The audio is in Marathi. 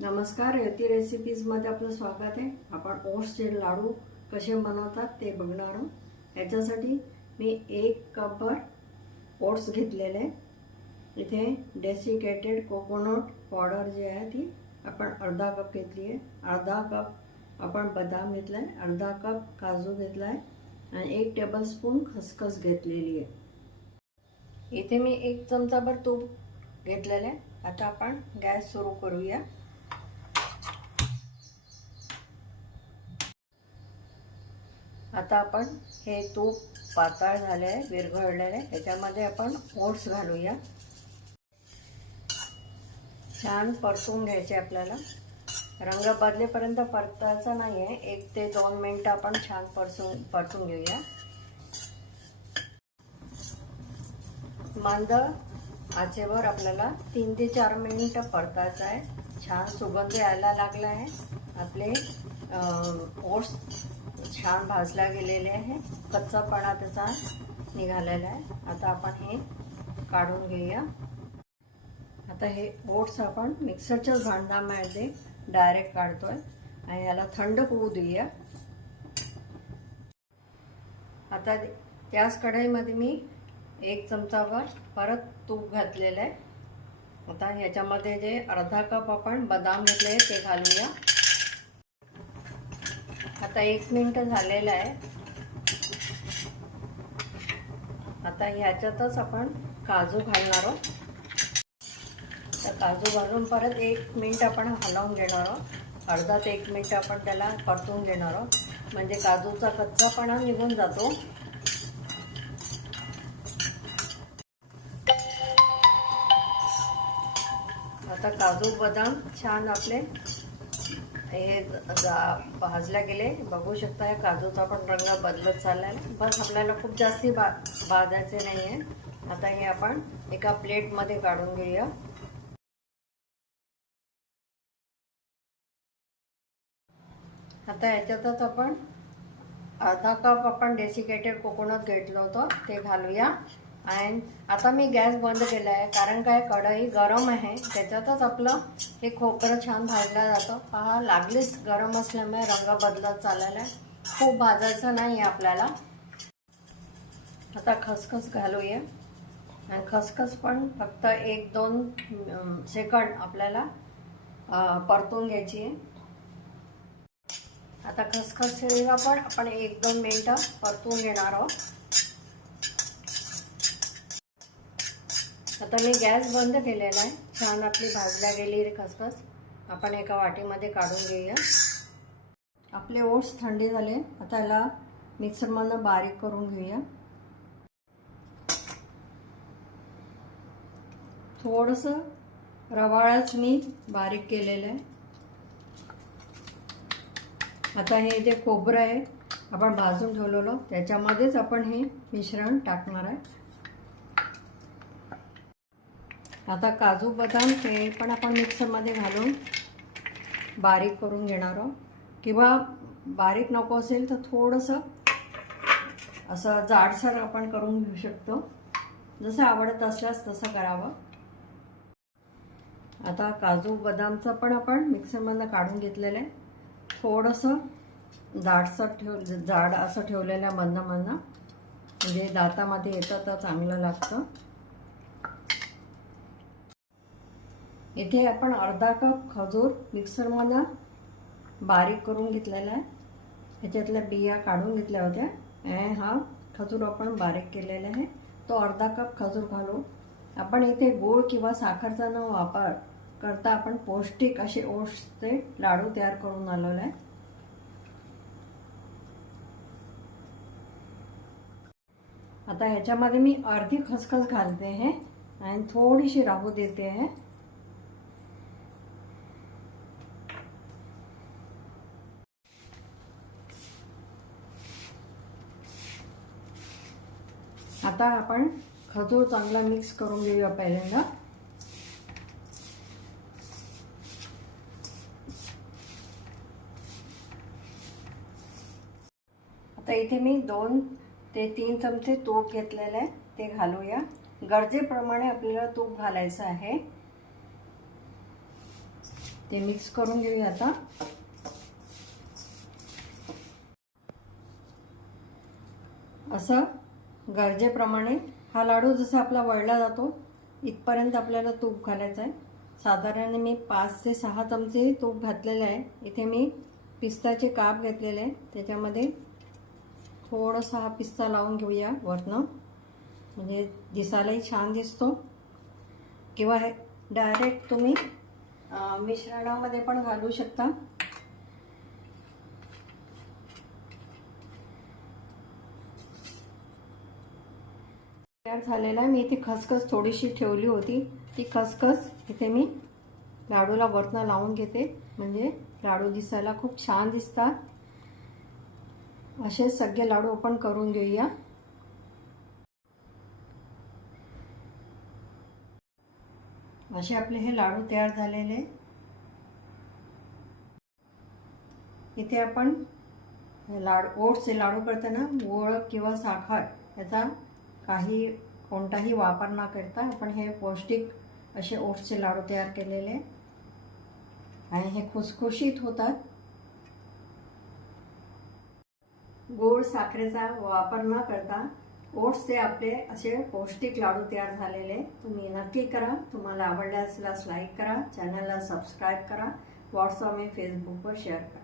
नमस्कार, यती रेसिपीजमध्ये आपलं स्वागत आहे। आपण ओट्सचे लाडू कसे बनवतात ते बघणार आहोत। याच्यासाठी मी 1 कपभर ओट्स घेतलेले। इथे डेसिकेटेड कोकोनट पावडर जी आहे ती आपण अर्धा कप घेतली आहे। अर्धा कप आपण बदाम घेतलाय, अर्धा कप काजू घेतलाय आणि 1 टेबलस्पून खसखस घेतलेली आहे। इथे मी 1 चमचाभर तूप घेतलेले आहे। आता आपण गॅस सुरू करूया। आता आपण हे तूप पातळ झाले आहे, विरघळलेले आहे। त्याच्यामध्ये आपण ओट्स घालूया। छान परतून घ्यायचे आपल्याला। रंग बदलेपर्यंत परतायचा नाही आहे। 1 ते 2 मिनिटं आपण छान परतून घेऊया। मंद आचेवर आपल्याला 3 ते 4 मिनिटं परतायचं आहे। छान सुगंध यायला लागला आहे। आपले ओट्स छान भाजला गेलेले आहे। कच्चापणा त्याचा निघालेला आहे। आता आपण हे काढून घेऊया। आता हे ओट्स आपण मिक्सरच्या भांड्यामध्ये डायरेक्ट काढतोय आणि याला थंड होऊ देऊया। आता त्याच कढईमध्ये मी 1 चमचाभर परत तूप घातलेलं आहे। आता याच्यामध्ये जे अर्धा कप आपण बदाम घेतले ते घालूया। आता 1 मिनिट झालेलं आहे। आता ह्याच्यातच आपण काजू घालणार आहोत। तर काजू घालून परत 1 मिनिट आपण हलवून घेणार आहोत। अर्धा ते 1 मिनिट आपण त्याला परतून घेणार आहोत, म्हणजे काजूचा कच्चापणा निघून जातो। आता काजू बदाम छान आपले हे भाजले गेले। बघू शकता या काजूचा पण रंग बदलत चाललाय। बस आपल्याला खूप जास्ती भाजायचे नाहीये। आता हे आपण एका प्लेट मध्ये काढून घेऊया। आता याच्यातच आपण अर्धा कप आपण डेसिकेटेड कोकोनट घेतलं होतं ते घालूया। आणि आता मी गॅस बंद केला आहे, कारण काय कढई गरम आहे। त्याच्यातच आपलं हे खोबरं छान भाजलं जातं। पहा, लागलीच गरम असल्यामुळे रंग बदलत चाललेला आहे। खूप भाजायचं नाही आपल्याला। आता खसखस घालूया आणि खसखस पण फक्त 1-2 सेकंड आपल्याला परतून घ्यायची आहे। आता खसखसला पण आपण 1-2 मिनिटं परतून घेणार आहोत। आता मी गॅस बंद केलेला आहे। छान आपली भाजल्या गेली खसखस आपण एका वाटीमध्ये काढून घेऊया। आपले ओट्स थंडी झाले। आता याला मिक्सरमधून बारीक करून घेऊया। थोडंसं रवाळच मी बारीक केलेलं आहे। आता हे जे खोबरं आहे आपण भाजून ठेवलेलं त्याच्यामध्येच आपण हे मिश्रण टाकणार आहे। आता काजू बदाम हे पण आपण मिक्सरमध्ये घालून बारीक करून घेणार आहोत, किंवा बारीक नको असेल तर थोडंसं असं जाडसर आपण करून घेऊ शकतो। जसं आवडत असल्यास तसं करावं। आता काजू बदामचं पण आपण मिक्सरमधून काढून घेतलेलं आहे। थोडंसं जाड असं ठेवलेलं आहे मधनं म्हणजे दातामध्ये येतं तर चांगलं लागतं। इथे आपण अर्धा कप खजूर मिक्सरमधून बारीक करून घेतलेला आहे। ह्याच्यातल्या बिया काढून घेतल्या होत्या आणि हा खजूर आपण बारीक केलेला आहे। तो अर्धा कप खजूर घालू। आपण इथे गूळ किंवा साखरचा न वापर करता आपण पौष्टिक असे ओट्सचे लाडू तयार करून आलेले आहे। आता ह्याच्यामध्ये मी अर्धी खसखस घालते आहे आणि थोडीशी राहू देते आहे। आता आपण खजूर चांगला मिक्स करून घेऊया पहिल्यांदा। आता इथे मी 2 ते 3 चमचे तूप घेतलेले आहे ते घालूया। गरजेप्रमाणे आपल्याला तूप घालायचं आहे। ते मिक्स करून घेऊया आता. असं गरजेप्रमाणे हा लाडू जसा आपला वळला जातो इथपर्यंत आपल्याला तूप घालायचं आहे. साधारण मी 5 ते 6 चमचे तूप घातलेलं आहे. इथे मी पिस्ताचे काप घेतलेले आहे, त्याच्यामध्ये थोडासा हा पिस्ता लावून घेऊया वरनं, म्हणजे दिसायलाही छान दिसतो. किंवा हे डायरेक्ट तुम्ही मिश्रणामध्ये पण घालू शकता. तयार झालेला आहे. मी इथे खसखस थोडीशी ठेवली होती, ती खसखस इथे मी लाडूला वरनं लावून घेते, म्हणजे लाडू दिसायला खूप छान दिसतात. असे सगळे लाडू आपण करून घेऊया. असे आपले हे लाडू तयार झालेले. इथे आपण ओट्सचे लाडू करताना गूळ किंवा साखर याचा कोणताही वापर न करता आपण हे पौष्टिक असे ओट्सचे लाडू तयार केलेले आणि हे खुसखुशीत होतात. गोड साखरेचा वापर न करता ओट्सचे आपले असे पौष्टिक लाडू तयार झालेले. तुम्ही नक्की करा. तुम्हाला आवडल्यास लाईक करा, चॅनलला सबस्क्राईब करा, व्हॉट्सअप आणि फेसबुकवर शेअर करा.